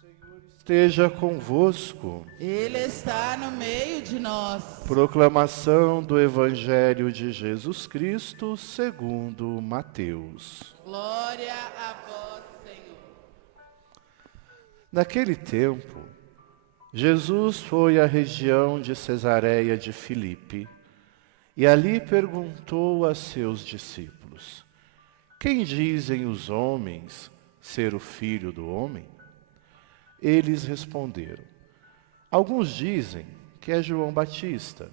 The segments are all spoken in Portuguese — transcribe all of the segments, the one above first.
Senhor esteja convosco. Ele está no meio de nós. Proclamação do Evangelho de Jesus Cristo segundo Mateus. Glória a vós, Senhor. Naquele tempo, Jesus foi à região de Cesareia de Filipe e ali perguntou a seus discípulos: Quem dizem os homens ser o Filho do Homem? Eles responderam: Alguns dizem que é João Batista,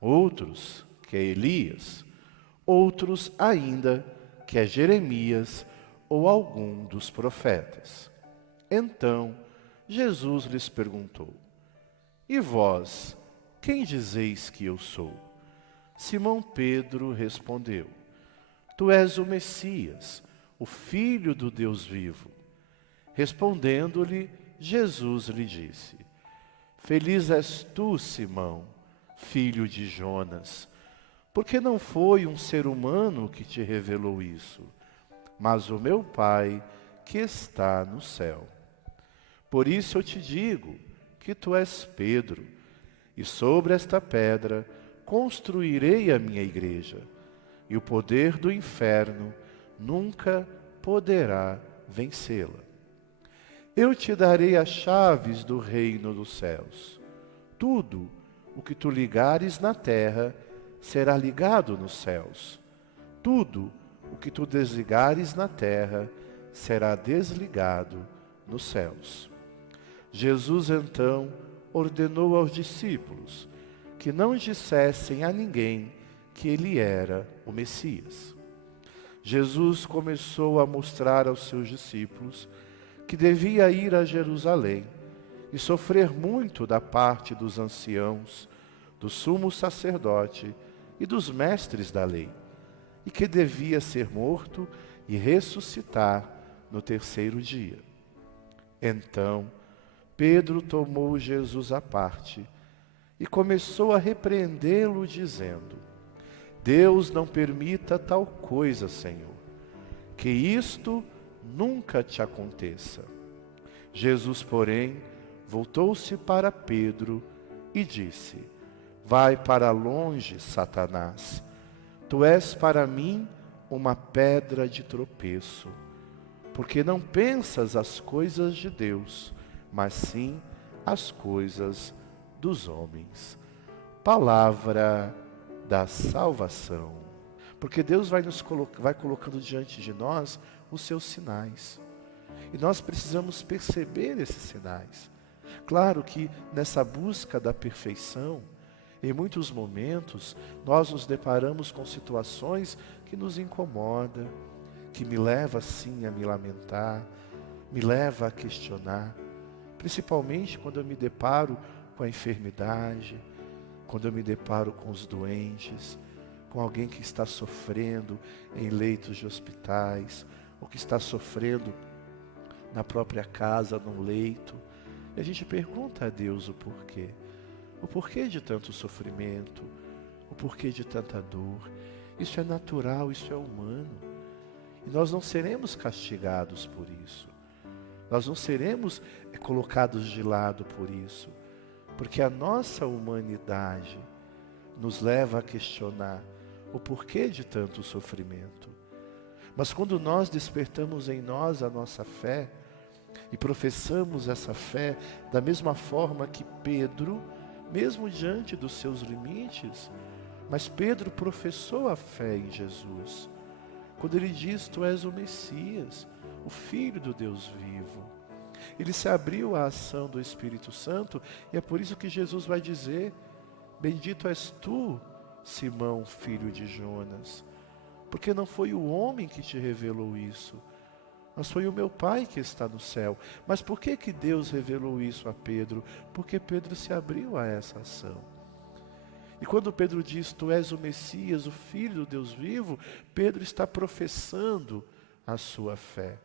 outros que é Elias, outros ainda que é Jeremias ou algum dos profetas. Então Jesus lhes perguntou: E vós, quem dizeis que eu sou? Simão Pedro respondeu: Tu és o Messias, o Filho do Deus vivo. Respondendo-lhe, Jesus lhe disse: Feliz és tu, Simão, filho de Jonas, porque não foi um ser humano que te revelou isso, mas o meu Pai que está no céu. Por isso eu te digo que tu és Pedro, e sobre esta pedra construirei a minha igreja, e o poder do inferno nunca poderá vencê-la. Eu te darei as chaves do reino dos céus. Tudo o que tu ligares na terra será ligado nos céus. Tudo o que tu desligares na terra será desligado nos céus. Jesus então ordenou aos discípulos que não dissessem a ninguém que ele era o Messias. Jesus começou a mostrar aos seus discípulos que devia ir a Jerusalém e sofrer muito da parte dos anciãos, do sumo sacerdote e dos mestres da lei, e que devia ser morto e ressuscitar no terceiro dia. Então Pedro tomou Jesus à parte e começou a repreendê-lo, dizendo: Deus não permita tal coisa, Senhor, que isto nunca te aconteça. Jesus, porém, voltou-se para Pedro e disse: Vai para longe, Satanás. Tu és para mim uma pedra de tropeço, porque não pensas as coisas de Deus, mas sim as coisas dos homens. Palavra da salvação. Porque Deus vai colocando diante de nós os seus sinais. E nós precisamos perceber esses sinais. Claro que nessa busca da perfeição, em muitos momentos, nós nos deparamos com situações que nos incomodam, que me leva sim a me lamentar, me leva a questionar. Principalmente quando eu me deparo com a enfermidade, quando eu me deparo com os doentes, com alguém que está sofrendo em leitos de hospitais, ou que está sofrendo na própria casa, num leito. E a gente pergunta a Deus o porquê. O porquê de tanto sofrimento, o porquê de tanta dor. Isso é natural, isso é humano. E nós não seremos castigados por isso. Nós não seremos colocados de lado por isso. Porque a nossa humanidade nos leva a questionar o porquê de tanto sofrimento. Mas quando nós despertamos em nós a nossa fé e professamos essa fé da mesma forma que Pedro, mesmo diante dos seus limites, mas Pedro professou a fé em Jesus. Quando ele diz: Tu és o Messias, o Filho do Deus vivo. Ele se abriu à ação do Espírito Santo e é por isso que Jesus vai dizer: Bendito és tu, Simão, filho de Jonas, porque não foi o homem que te revelou isso, mas foi o meu Pai que está no céu. Mas por que Deus revelou isso a Pedro? Porque Pedro se abriu a essa ação. E quando Pedro diz: Tu és o Messias, o Filho do Deus vivo, Pedro está professando a sua fé.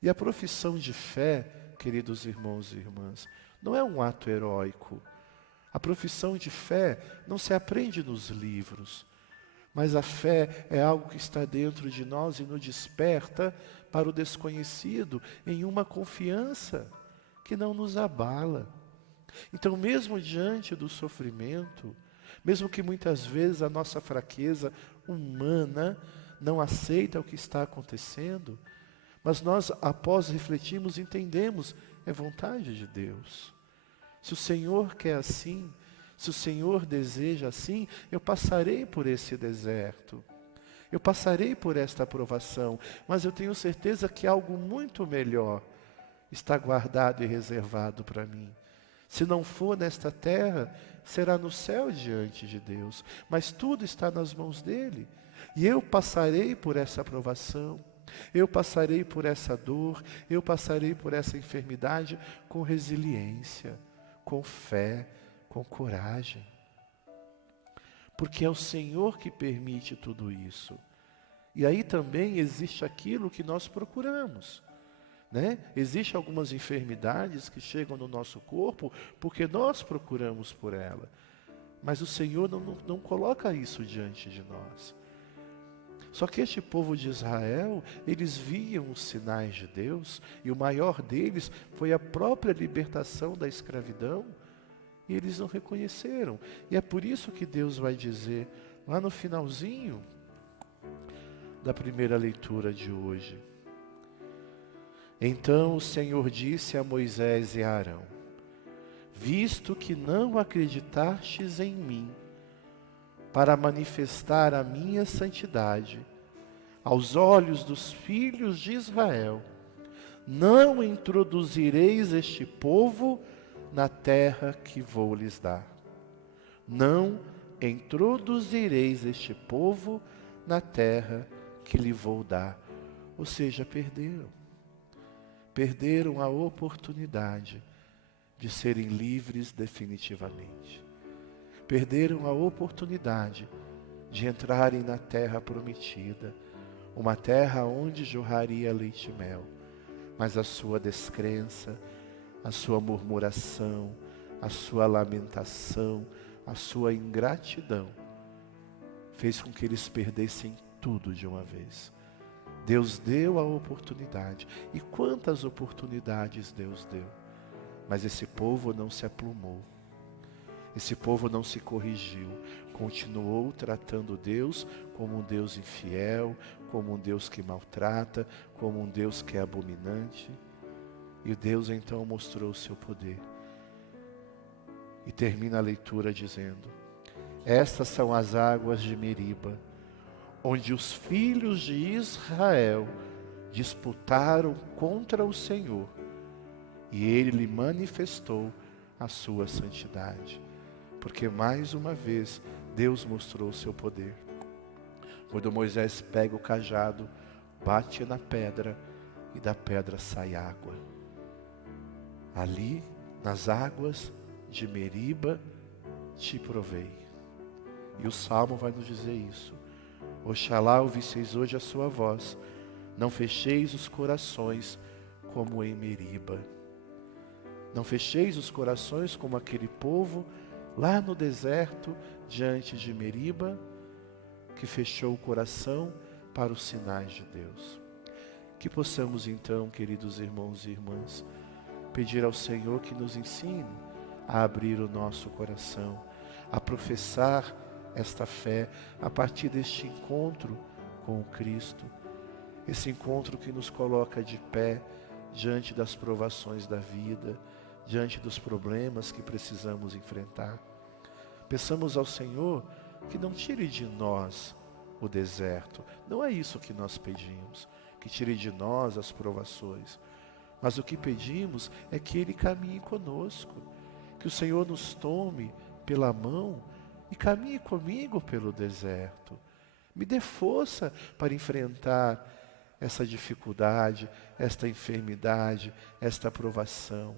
E a profissão de fé, queridos irmãos e irmãs, não é um ato heróico. A profissão de fé não se aprende nos livros. Mas a fé é algo que está dentro de nós e nos desperta para o desconhecido em uma confiança que não nos abala. Então, mesmo diante do sofrimento, mesmo que muitas vezes a nossa fraqueza humana não aceita o que está acontecendo, mas nós, após refletirmos, entendemos, é vontade de Deus. Se o Senhor quer assim, se o Senhor deseja assim, eu passarei por esse deserto. Eu passarei por esta provação, mas eu tenho certeza que algo muito melhor está guardado e reservado para mim. Se não for nesta terra, será no céu diante de Deus. Mas tudo está nas mãos dele. E eu passarei por essa provação. Eu passarei por essa dor. Eu passarei por essa enfermidade com resiliência, com fé, com coragem. Porque é o Senhor que permite tudo isso. E aí também existe aquilo que nós procuramos. Existem algumas enfermidades que chegam no nosso corpo porque nós procuramos por ela. Mas o Senhor não coloca isso diante de nós. Só que este povo de Israel, eles viam os sinais de Deus, e o maior deles foi a própria libertação da escravidão, e eles não reconheceram. E é por isso que Deus vai dizer, lá no finalzinho da primeira leitura de hoje: então o Senhor disse a Moisés e a Arão: visto que não acreditastes em mim, para manifestar a minha santidade aos olhos dos filhos de Israel, não introduzireis este povo na terra que vou lhes dar. Não introduzireis este povo na terra que lhe vou dar. Ou seja, perderam. Perderam a oportunidade de serem livres definitivamente. Perderam a oportunidade de entrarem na terra prometida, uma terra onde jorraria leite e mel. Mas a sua descrença, a sua murmuração, a sua lamentação, a sua ingratidão fez com que eles perdessem tudo de uma vez. Deus deu a oportunidade. E quantas oportunidades Deus deu? Mas esse povo não se aplumou. Esse povo não se corrigiu. Continuou tratando Deus como um Deus infiel, como um Deus que maltrata, como um Deus que é abominante. E Deus então mostrou o seu poder. E termina a leitura dizendo: estas são as águas de Meriba, onde os filhos de Israel disputaram contra o Senhor, e ele lhe manifestou a sua santidade. Porque mais uma vez Deus mostrou o seu poder. Quando Moisés pega o cajado, bate na pedra, e da pedra sai água. Ali, nas águas de Meriba, te provei. E o Salmo vai nos dizer isso: oxalá ouvisseis hoje a sua voz, não fecheis os corações como em Meriba. Não fecheis os corações como aquele povo lá no deserto, diante de Meriba, que fechou o coração para os sinais de Deus. Que possamos então, queridos irmãos e irmãs, pedir ao Senhor que nos ensine a abrir o nosso coração, a professar esta fé a partir deste encontro com o Cristo, esse encontro que nos coloca de pé diante das provações da vida, diante dos problemas que precisamos enfrentar. Peçamos ao Senhor que não tire de nós o deserto. Não é isso que nós pedimos, que tire de nós as provações. Mas o que pedimos é que Ele caminhe conosco, que o Senhor nos tome pela mão e caminhe comigo pelo deserto. Me dê força para enfrentar essa dificuldade, esta enfermidade, esta provação.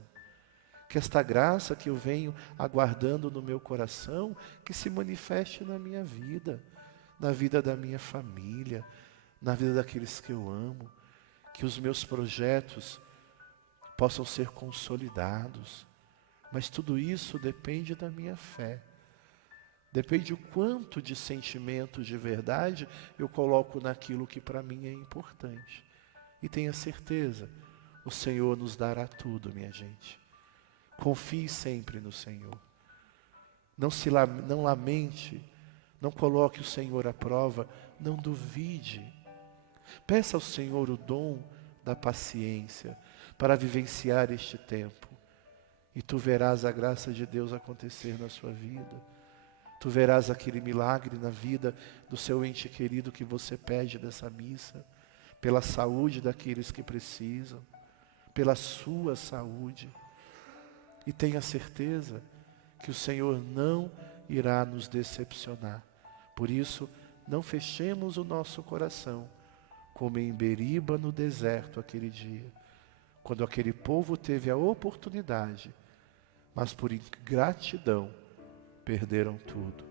Que esta graça que eu venho aguardando no meu coração, que se manifeste na minha vida, na vida da minha família, na vida daqueles que eu amo. Que os meus projetos possam ser consolidados. Mas tudo isso depende da minha fé. Depende o quanto de sentimento de verdade eu coloco naquilo que para mim é importante. E tenha certeza, o Senhor nos dará tudo, minha gente. Confie sempre no Senhor. Não lamente, não coloque o Senhor à prova, não duvide. Peça ao Senhor o dom da paciência para vivenciar este tempo. E tu verás a graça de Deus acontecer na sua vida. Tu verás aquele milagre na vida do seu ente querido que você pede dessa missa, pela saúde daqueles que precisam, pela sua saúde. E tenha certeza que o Senhor não irá nos decepcionar. Por isso, não fechemos o nosso coração, como em Beriba no deserto aquele dia, quando aquele povo teve a oportunidade, mas por ingratidão perderam tudo.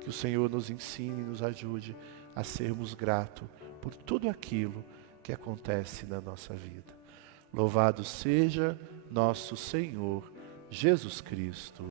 Que o Senhor nos ensine e nos ajude a sermos gratos por tudo aquilo que acontece na nossa vida. Louvado seja nosso Senhor Jesus Cristo.